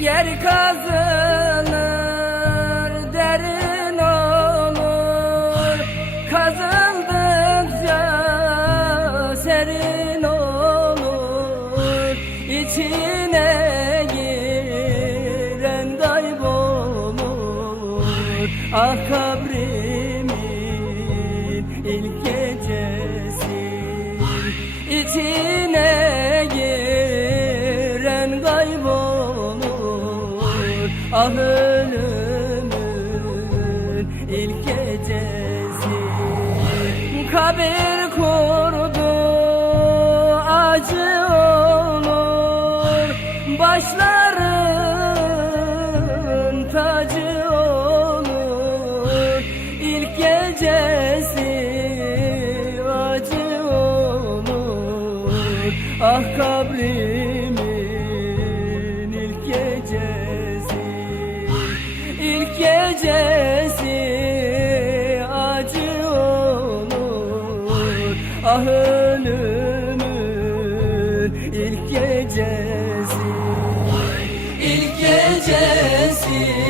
Yer kazılır derin olur. Kazıldıkça serin olur. İçine Ah kabrimin ilk gecesi. İçine giren kaybolur. Ah ölümün ilk gecesi. Kabir kurdu acı olur. Başların Ah kabrimin ilk gecesi. İlk gecesi acı olur. Ah ölümün ilk gecesi. İlk gecesi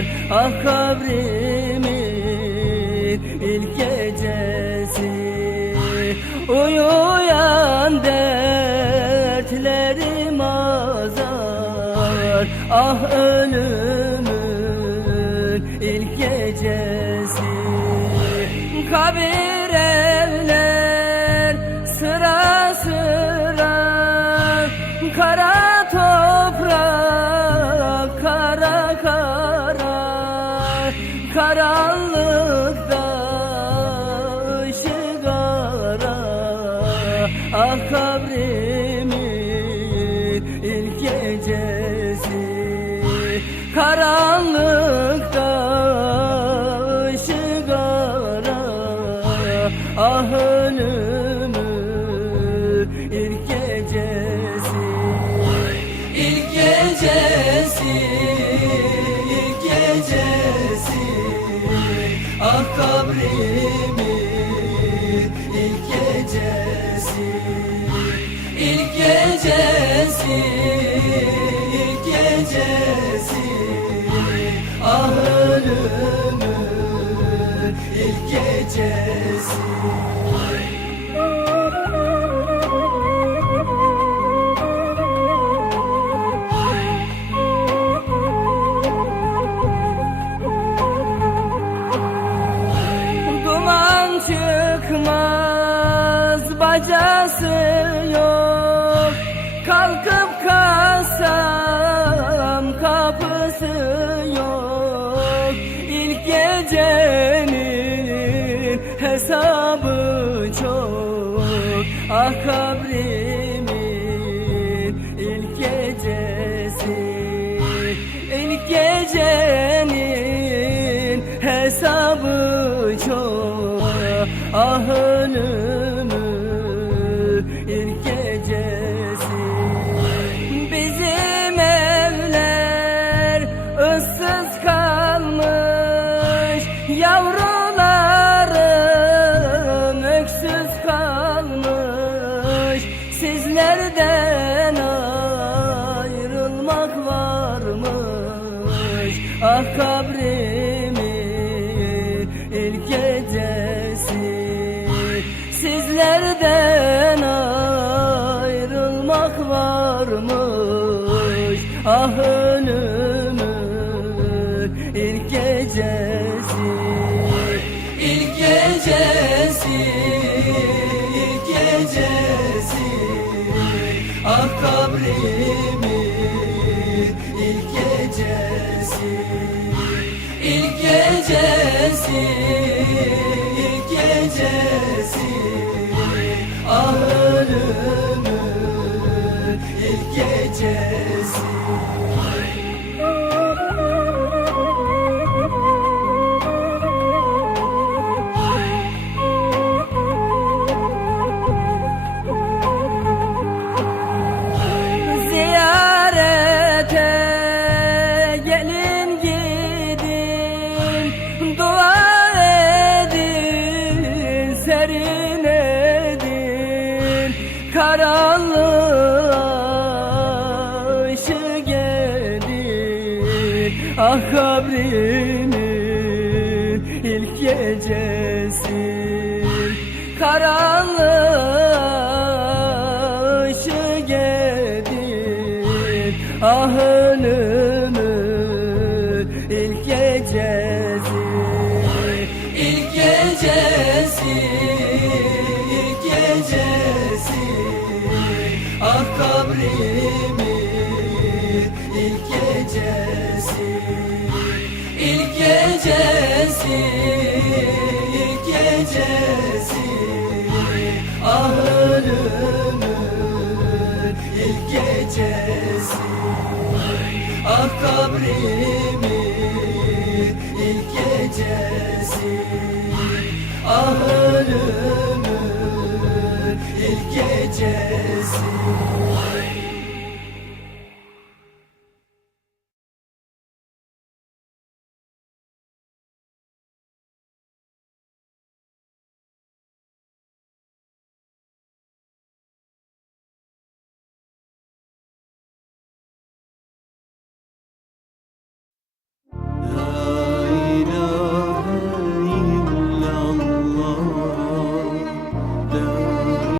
azar Ah kabrimin ilk gecesi. Uyuyan dertlerim azar. Ah ölümün ilk gecesi. Kabir evler sıra sıra. Kara gecesi. Karanlıkta ışık ara Ah ölümün ilk gecesi. İlk gecesi ilk gecesi. Ah kabrimin ilk gecesi. İlk gecesi ilk gecesi Ah ilk gecesi varmış Ah ölümün ilk gecesi. İlk gecesi ilk gecesi. Ah kabrimin ilk gecesi. İlk gecesi ilk gecesi. Ah ölümün Kabrinin ilk gecesi. Karanlığa ışık edin Ah ölümün ilk gecesi. İlk gecesi ilk gecesi Ah ölümün ilk gecesi. Ah kabrimin ilk gecesi. Ah ölümün ilk gecesi